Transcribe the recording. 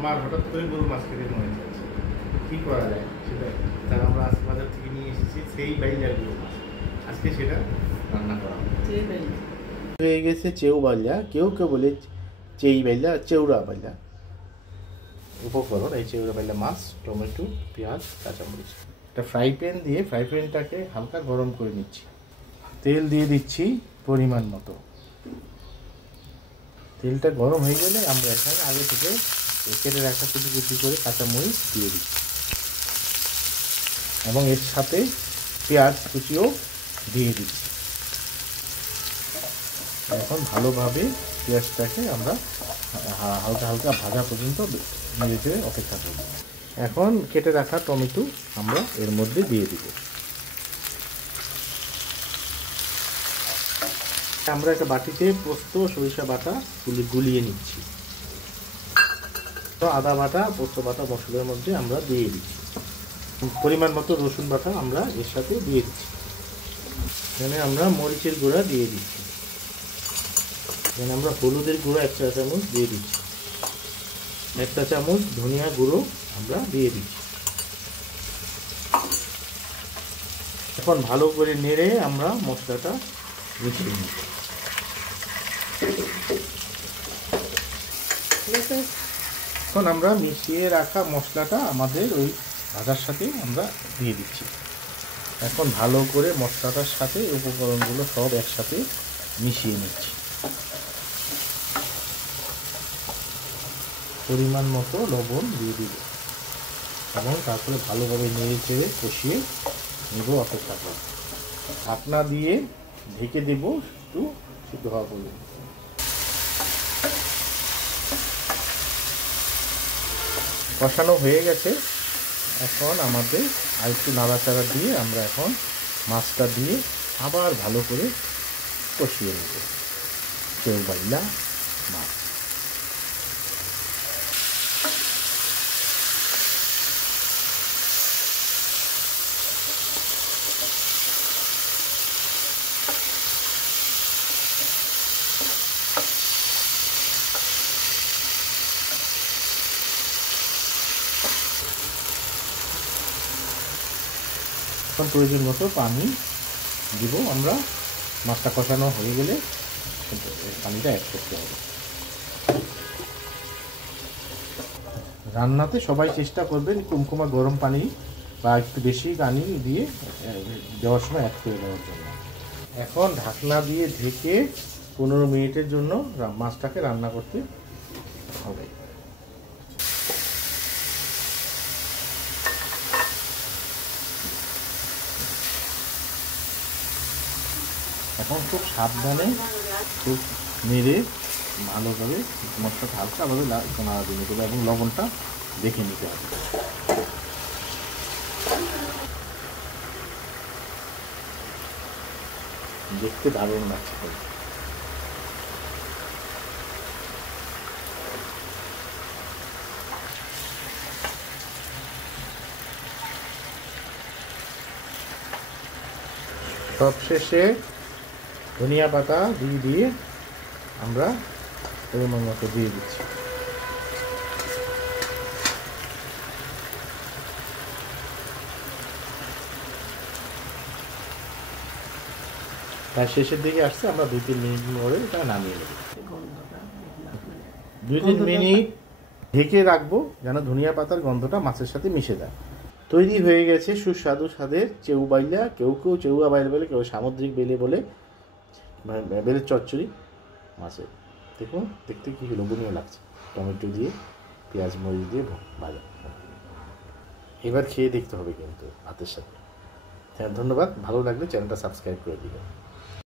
আমার হঠাৎ করে গরু মাছ খেতে মনে চাইছে, কী করা যায় সেটা। তার আমরা আজকে বাজার থেকে নিয়ে এসেছি সেই বাইলার গরু মাছ, আজকে সেটা রান্না করা হয়ে গেছে। চেউ বাইলা, কেউ কেউ বলে চেই বাইলা, চেউরা বাইলা। উপকরণ: এই চেউরা বাইলা মাছ, টমেটো, পেঁয়াজ, কাঁচামরিচ। একটা ফ্রাই প্যান দিয়ে ফ্রাই প্যানটাকে হালকা গরম করে নিচ্ছি। তেল দিয়ে দিচ্ছি পরিমাণ মতো। তেলটা গরম হয়ে গেলে আমরা এখানে আগে থেকে কেটে রাখা কুচি কুচি করে কাঁচামরিচ দিয়ে দিচ্ছি এবং এর সাথে পেঁয়াজ কুচিও দিয়ে দিচ্ছি। এখন ভালোভাবে পেঁয়াজটাকে আমরা হালকা হালকা ভাজা পর্যন্ত নেড়ে অপেক্ষা করব। এখন কেটে রাখা টমেটো আমরা এর মধ্যে দিয়ে দিব। আমরা একটা বাটিতে পোস্ত সরিষা বাটা গুলিয়ে নিচ্ছি। তো আদা বাটা, পোস্ত বাটা মশলার মধ্যে আমরা দিয়ে দিচ্ছি। পরিমাণ মতো রসুন বাটা আমরা এর সাথে দিয়ে দিচ্ছি। এখানে আমরা মরিচের গুঁড়া দিয়ে দিচ্ছি। এখানে আমরা হলুদের গুঁড়া 1 চা চামচ দিয়ে দিচ্ছি। 1 চা চামচ ধনিয়া গুঁড়ো আমরা দিয়ে দিচ্ছি। এখন ভালো করে নেড়ে আমরা মশলাটা মিশিয়ে নিই। এখন আমরা মিশিয়ে রাখা মশলাটা আমাদের ওই ভাজার সাথে আমরা দিয়ে দিচ্ছি। এখন ভালো করে মশলাটার সাথে উপকরণগুলো সব একসাথে মিশিয়ে নিচ্ছি। পরিমাণ মতো লবণ দিয়ে দিব এবং তারপরে ভালোভাবে নেড়ে চেড়ে কষিয়ে নেব, অপেক্ষা করব। ঢাকনা দিয়ে ঢেকে দেব একটু সিদ্ধ হওয়া পর্যন্ত। কষানো হয়ে গেছে। এখন আমাদের আরেকটু নাড়াচাড়া দিয়ে আমরা এখন মাছটা দিয়ে আবার ভালো করে কষিয়ে নেব। চেউ বাইলা মাছ। প্রয়োজন মতো পানি দিব আমরা। মাছটা কষানো হয়ে গেলে পানিটা অ্যাড করতে হবে। রান্নাতে সবাই চেষ্টা করবেন কুমকুমা গরম পানি বা একটু বেশি পানি দিয়ে দেওয়ার সময় অ্যাড করে দেওয়ার জন্য। এখন ঢাকনা দিয়ে ঢেকে 15 মিনিটের জন্য মাছটাকে রান্না করতে হবে। এখন খুব সাবধানে খুব নেড়ে ভালোভাবে মশলাটা হালকাভাবে নাড়া দিয়ে নিতে হবে এবং লবণটা দেখে নিতে হবে। দেখতে দারুণ লাগছে। সবশেষে ধনিয়া পাতা দিয়ে আমরা পরিমাণ মতো দিয়ে দিচ্ছি। তার শেষের দিকে আসছে, আমরা 2-3 মিনিট পরে এটা নামিয়ে নেব। 2-3 মিনিট ঢেকে রাখবো যেন ধনিয়া পাতার গন্ধটা মাছের সাথে মিশে যায়। তৈরি হয়ে গেছে সুস্বাদু স্বাদের চেউ বাইলা। কেউ কেউ চেউয়া বাইলা বলে, কেউ সামুদ্রিক বেলে বলে, বেলের চচ্চড়ি মাছের। দেখুন দেখতে কি লোভনীয় লাগছে। টমেটো দিয়ে পেঁয়াজ মরিচ দিয়ে ভাজা। এবার খেয়ে দেখতে হবে কিন্তু ভাতের সাথে। হ্যাঁ, ধন্যবাদ। ভালো লাগলে চ্যানেলটা সাবস্ক্রাইব করে দিবেন।